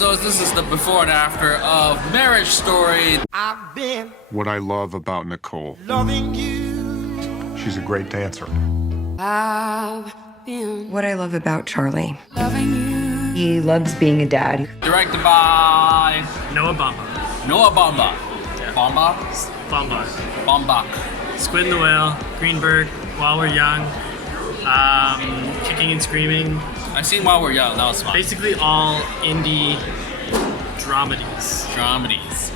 So this is the before and after of Marriage Story. I've been What I love about Nicole. loving you. She's a great dancer. I've been What I love about Charlie. loving you. He loves being a dad. Directed by Noah Baumbach. Noah Baumbach. Baumbach? Baumbach. Baumbach. Squid and the Whale, Greenberg, While We're Young, Kicking and Screaming. I seen While We're Young. That was fun. Basically all indie dramedies. Dramedies.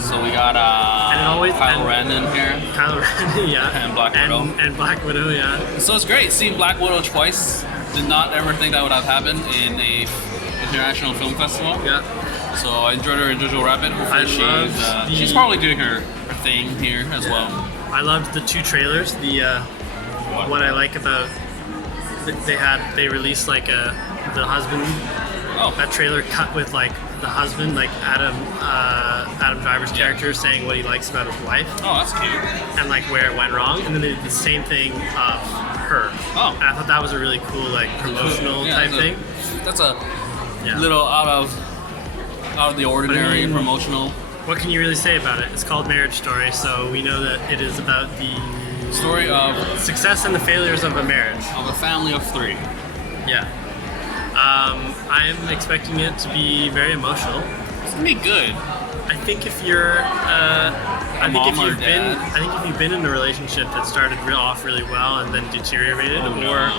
So we got And it always- Kylo and- Ren in here. Kylo Ren, yeah. And Black Widow. And Black Widow, yeah. So it's great seeing Black Widow twice. Did not ever think that would have happened in a international film festival. Yeah. So I enjoyed her in Jojo Rabbit. Hopefully I loved she's probably doing her thing here as well. I loved the two trailers. What I like about they released like the husband. Oh. That trailer cut with like the husband, like Adam Driver's character saying what he likes about his wife Oh, that's cute. and like where it went wrong, and then they did the same thing of her. Oh. And I thought that was a really cool like promotional Yeah, type thing. That's a Yeah. little out of the ordinary But I mean- promotional What can you really say about it? It's called Marriage Story, so we know that it is about the story of success and the failures of a marriage. a family of three. Yeah. I'm expecting it to be very emotional. It's gonna be good. I think if you're, I think if mom or you've been, dad. I think if you've been in a relationship that started off really well and then deteriorated, Oh, no. or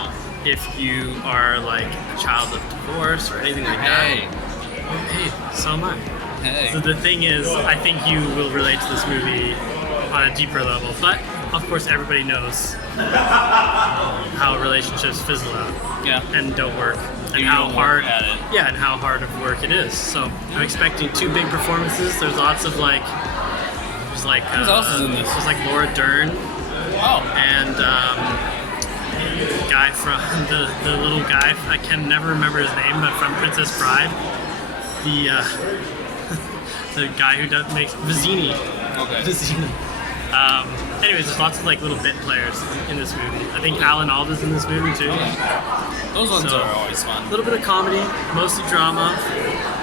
if you are like a child of divorce or anything like Hey, that. Hey, so am I. hey. So the thing is, I think you will relate to this movie on a deeper level. But of course, everybody knows how relationships fizzle out Yeah. and don't work, and You how don't hard, work at it. yeah, and how hard of work it is. So I'm expecting two big performances. There's lots of like, there's like, Who else is in this? There's like Laura Dern Oh, and guy from the little guy. I can never remember his name, but from Princess Bride, the the guy who makes Vizzini. okay. Vizzini. Anyways, there's lots of like little bit players in this movie. I think Alda's in this movie too. Those ones So- are always A fun. little bit of comedy, mostly drama,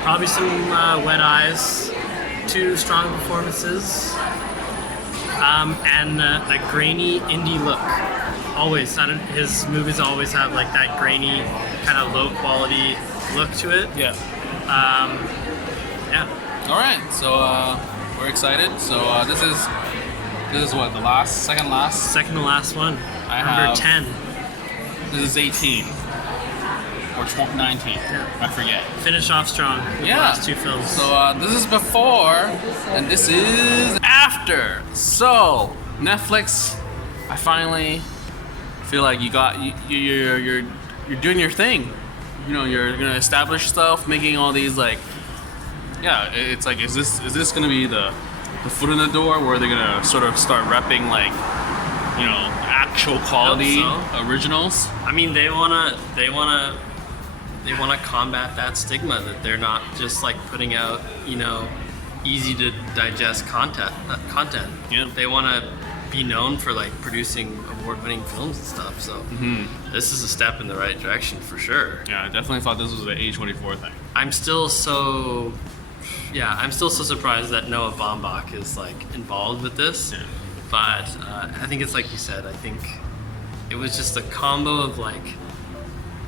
probably some wet eyes, two strong performances, and a grainy indie look. Always, his movies always have like that grainy, kind of low quality look to it. Yeah. Yeah. All right. So we're excited. So this is what the second last. Second to last one. I Number have- 10. This is 18 or 19. Yeah. I forget. Finish off strong with the Yeah. last two films. So this is before, and this is after. So Netflix, I finally feel like you're doing your thing. You know, you're gonna establish stuff, making all these like, yeah. It's like, is this gonna be the foot in the door where they're gonna sort of start repping like, you know, actual quality so. originals? I mean, they wanna combat that stigma that they're not just like putting out, you know, easy to digest content. Yeah. They want to be known for like producing award-winning films and stuff. So this is a step in the right direction for sure. Yeah, I definitely thought this was the A24 thing. I'm still so surprised that Noah Baumbach is like involved with this. Yeah. But I think it's like you said. I think it was just a combo of like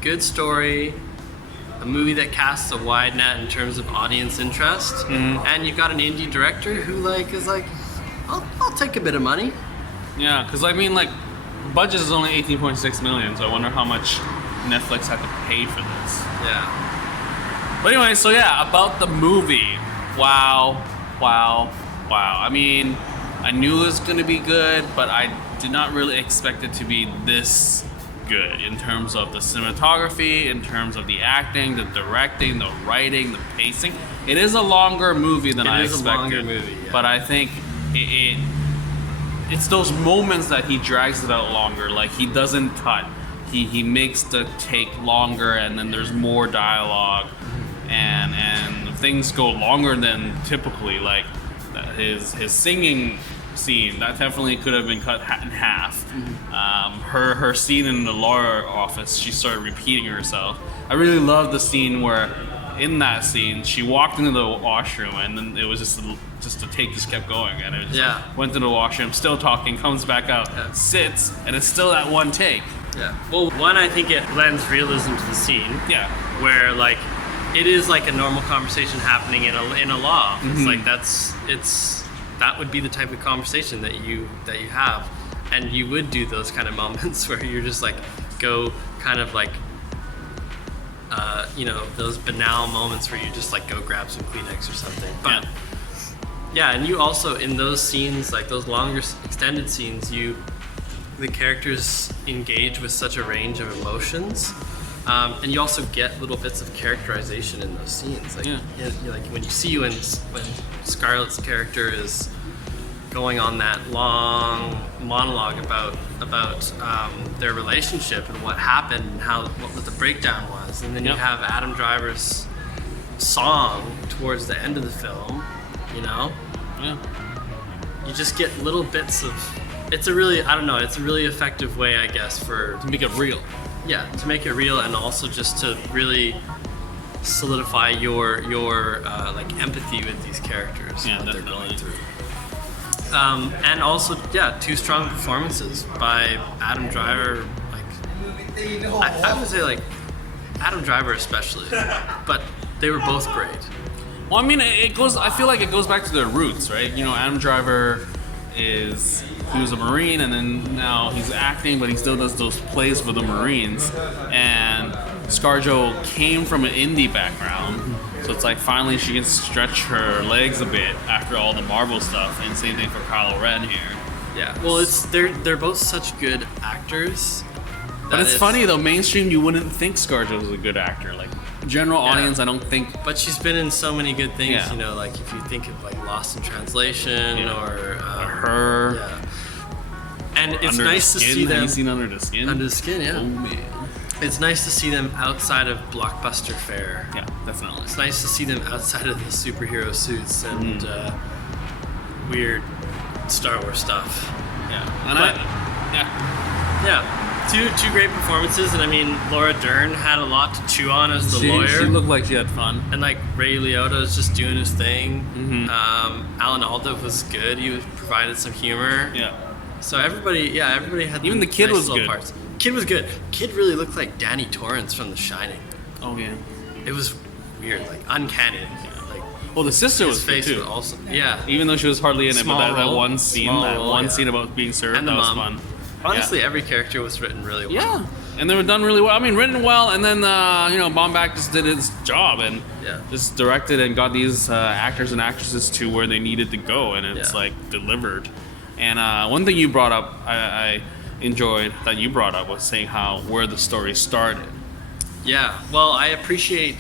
good story, a movie that casts a wide net in terms of audience interest, and you've got an indie director who like is like, I'll take a bit of money. Yeah, because I mean, like, budget is only 18.6 million, so I wonder how much Netflix had to pay for this. Yeah. But anyway, so yeah, about the movie. Wow. I mean, I knew it was gonna be good, but I did not really expect it to be this good in terms of the cinematography, in terms of the acting, the directing, the writing, the pacing. It is a longer movie than I It is a expected. longer movie, yeah. But I think it's those moments that he drags it out longer. Like, he doesn't cut. He makes the take longer, and then there's more dialogue, and things go longer than typically. Like his singing scene, that definitely could have been cut in half. Her scene in the law office, she started repeating herself. I really love the scene where in that scene, she walked into the washroom, and then it was just the take just kept going, and it just went to the washroom, still talking, comes back out, sits, and it's still that one take. Yeah. Well, one, I think it lends realism to the scene. Yeah. Where like it is like a normal conversation happening in a law. It's like that would be the type of conversation that you have, and you would do those kind of moments where you're just like go kind of like those banal moments where you just like go grab some Kleenex or something. But yeah, and you also in those scenes, like those longer extended scenes, the characters engage with such a range of emotions. And you also get little bits of characterization in those scenes. Like, like when you see when Scarlett's character is going on that long monologue about their relationship and what happened and what the breakdown was, and then you have Adam Driver's song towards the end of the film. You just get little bits of. It's a really effective way, I guess, to make it real. Yeah, to make it real, and also just to really solidify your like empathy with these characters and what they're going through. And also, two strong performances by Adam Driver. Like, I would say like Adam Driver especially, but they were both great. Well, I mean, I feel like it goes back to their roots, right? Adam Driver he was a Marine, and then now he's acting, but he still does those plays for the Marines. And ScarJo came from an indie background, so it's like finally she can stretch her legs a bit after all the Marvel stuff. And same thing for Kylo Ren here. Yeah, well, they're both such good actors. But it's funny though, mainstream you wouldn't think ScarJo was a good actor. Like general audience, I don't think. But she's been in so many good things. Yeah. Like if you think of like Lost in Translation or Her. Yeah. And it's Under nice the to Skin. see them. Have you seen Under the Skin? Under the Skin, yeah. Oh man. It's nice to see them outside of blockbuster fare. Yeah, definitely. It's nice to see them outside of the superhero suits and weird Star Wars stuff. Yeah. Yeah. Two great performances, and I mean Laura Dern had a lot to chew on as the lawyer. She looked like she had fun. And like Ray Liotta is just doing his thing. Alan Alda was good. He provided some humor. Yeah. So everybody had Even the kid nice was little good. parts. Kid was good. Kid really looked like Danny Torrance from The Shining. Oh yeah. It was weird, like uncanny. Like Well, the sister his was good face too. was also even Even though she was hardly in it, Small but that role. one scene, Small role, scene about being served, And the that was mom. fun. Honestly, every character was written really well. Yeah, and they were done really well. I mean, written well, and then Baumbach just did his job and just directed and got these actors and actresses to where they needed to go, and it's like delivered. And one thing you brought up, I enjoyed that you brought up was saying where the story started. Yeah, well, I appreciate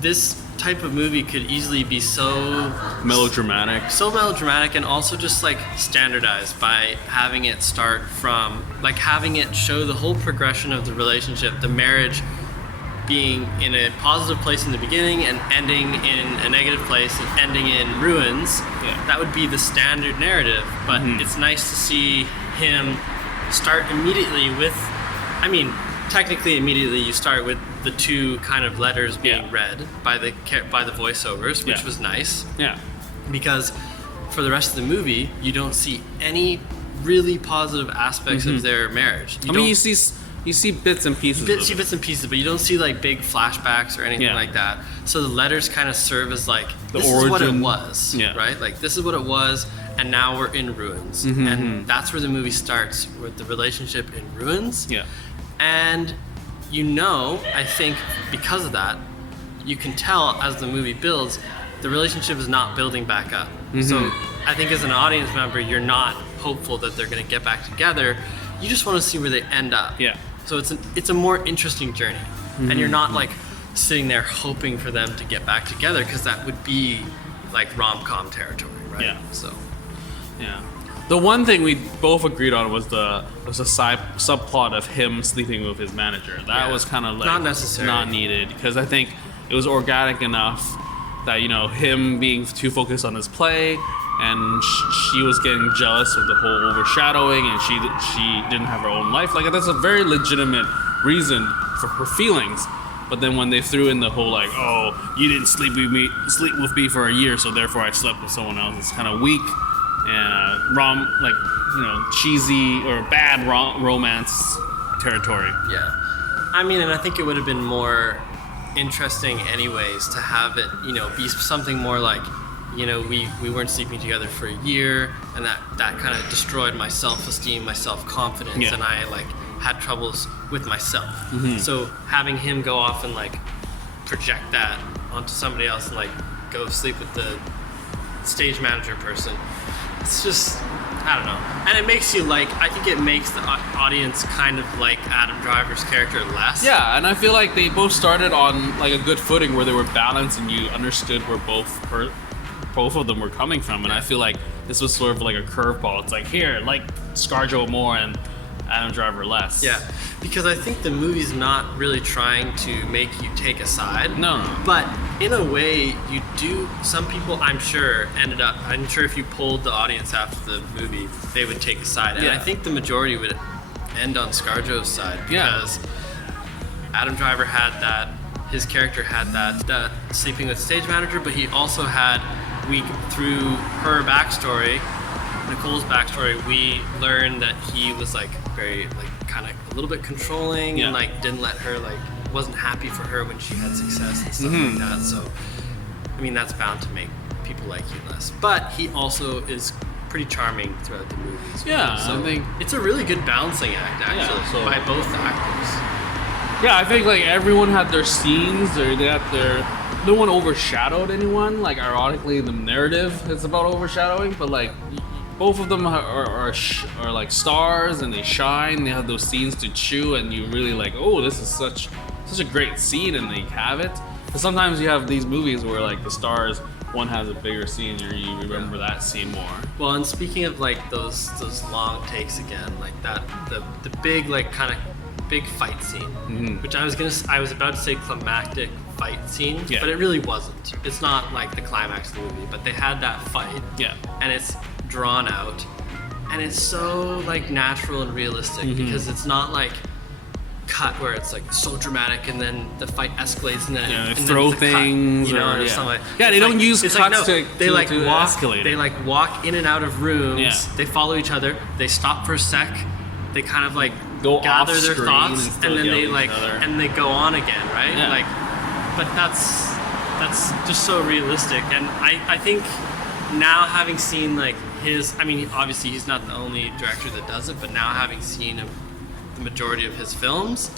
this type of movie could easily be so melodramatic and also just like standardized by having it start from like having it show the whole progression of the relationship, the marriage being in a positive place in the beginning and ending in a negative place and ending in ruins. That would be the standard narrative, but it's nice to see him start immediately with, I mean, technically immediately you start with the two kind of letters being read by the voiceovers, which was nice. Yeah. Because for the rest of the movie, you don't see any really positive aspects of their marriage. You see bits and pieces. You see bits and pieces, but you don't see like big flashbacks or anything like that. So the letters kind of serve as like this is what it was, right? Like this is what it was, and now we're in ruins, and that's where the movie starts with the relationship in ruins. Yeah. And I think because of that, you can tell as the movie builds, the relationship is not building back up. So I think as an audience member, you're not hopeful that they're going to get back together. You just want to see where they end up. Yeah. So it's a more interesting journey, and you're not like sitting there hoping for them to get back together, because that would be like rom-com territory, right? Yeah. So. Yeah. The one thing we both agreed on was the subplot of him sleeping with his manager. That was kind of like not necessary, not needed, because I think it was organic enough that him being too focused on his play, and she was getting jealous of the whole overshadowing, and she didn't have her own life. Like that's a very legitimate reason for her feelings, But then when they threw in the whole like, oh, you didn't sleep with me for a year, so therefore I slept with someone else, it's kind of weak and cheesy or bad romance territory. Yeah. I mean, and I think it would have been more interesting anyways to have it, be something more like, we weren't sleeping together for a year, and that kind of destroyed my self-esteem, my self-confidence, and I had troubles with myself. So having him go off and project that onto somebody else and go sleep with the stage manager person, it's just, I don't know. And it makes you I think it makes the audience kind of like Adam Driver's character less. Yeah, and I feel like they both started on a good footing where they were balanced and you understood where both of them were coming from. And I feel like this was sort of like a curveball. It's like, here, ScarJo more and Adam Driver less. Yeah, because I think the movie's not really trying to make you take a side. No. But in a way, you do. Some people, I'm sure if you polled the audience after the movie, they would take a side. And I think the majority would end on ScarJo's side because Adam Driver had that, his character had that sleeping with stage manager, but he also had, through her backstory, Nicole's backstory, we learned that he was very kind of a little bit controlling and didn't let her wasn't happy for her when she had success and stuff like that. So I mean, that's bound to make people like you less. But he also is pretty charming throughout the movie as well. Yeah, so I think it's a really good balancing act actually by both actors. Yeah, I think everyone had their scenes, or they had their. No one overshadowed anyone. Ironically, the narrative is about overshadowing, but both of them are stars and they shine. They have those scenes to chew, and you really oh, this is such a great scene, and they have it. But sometimes you have these movies where the stars, one has a bigger scene, or you remember that scene more. Well, and speaking of those long takes again, that the big kind of big fight scene, which I was about to say climactic fight scene, but it really wasn't. It's not the climax of the movie, but they had that fight, and it's drawn out, and it's so natural and realistic because it's not cut where it's so dramatic and then the fight escalates and then they and throw then things or something. They don't use cuts to they walk escalate. They walk in and out of rooms. Yeah. They follow each other. They stop for a sec. They kind of go gather off their screen thoughts and then they and they go on again, right? Yeah. But that's just so realistic, and I think now having seen his, I mean, obviously he's not the only director that does it, but now having seen the majority of his films,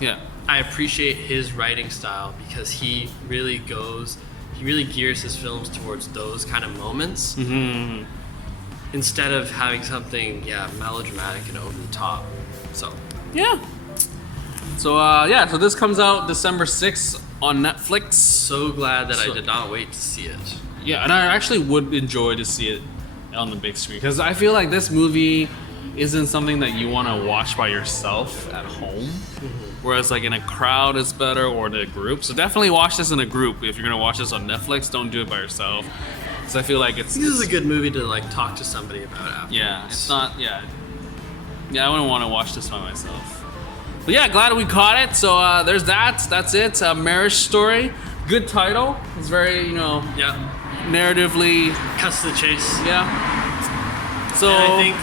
I appreciate his writing style because he really gears his films towards those kind of moments instead of having something melodramatic and over the top. So so this comes out December 6th on Netflix. So glad that I did not wait to see it. Yeah, and I actually would enjoy to see it on the big screen because I feel like this movie isn't something that you want to watch by yourself at home, whereas in a crowd it's better, or in a group. So definitely watch this in a group. If you're gonna watch this on Netflix, don't do it by yourself, because I feel like this is a good movie to talk to somebody about afterwards. Yeah, it's not. Yeah, I wouldn't want to watch this by myself. But yeah, glad we caught it. So there's that. That's it. Marriage Story. Good title. It's very narratively cuts to the chase. Yeah. So and I think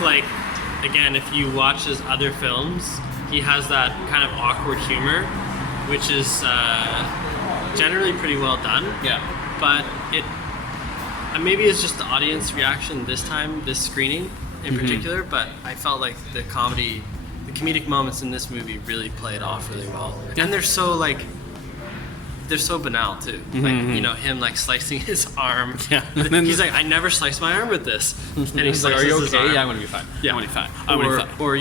again, if you watch his other films, he has that kind of awkward humor, which is generally pretty well done. Yeah. But maybe it's just the audience reaction this screening in particular, but I felt like the comedic moments in this movie really played off really well. Yeah. And they're so banal too. Him slicing his arm. Yeah. And then he's I never sliced my arm with this. And he slices are you his okay? arm. Yeah, I'm gonna be fine. Yeah. I'm gonna be fine. Or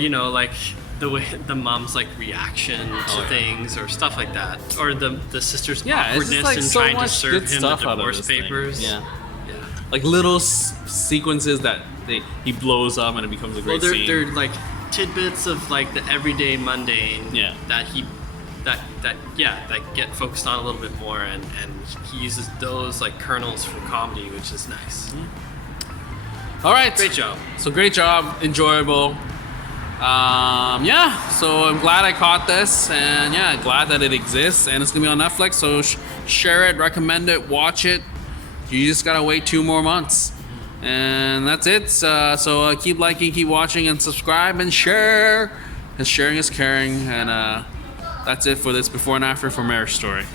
the way the mom's reaction to things or stuff like that, or the sister's awkwardness in so trying to serve him the out of divorce papers. Yeah. Little sequences that he blows up and it becomes a great scene. They're tidbits of the everyday mundane that get focused on a little bit more, and he uses those kernels for comedy, which is nice. All right, great job. So great job, enjoyable. Yeah, so I'm glad I caught this, and yeah, glad that it exists, and it's gonna be on Netflix. So share it, recommend it, watch it. You just gotta wait 2 more months, and that's it. So keep liking, keep watching, and subscribe and share. Because sharing is caring, and that's it for this before and after for Marriage Story.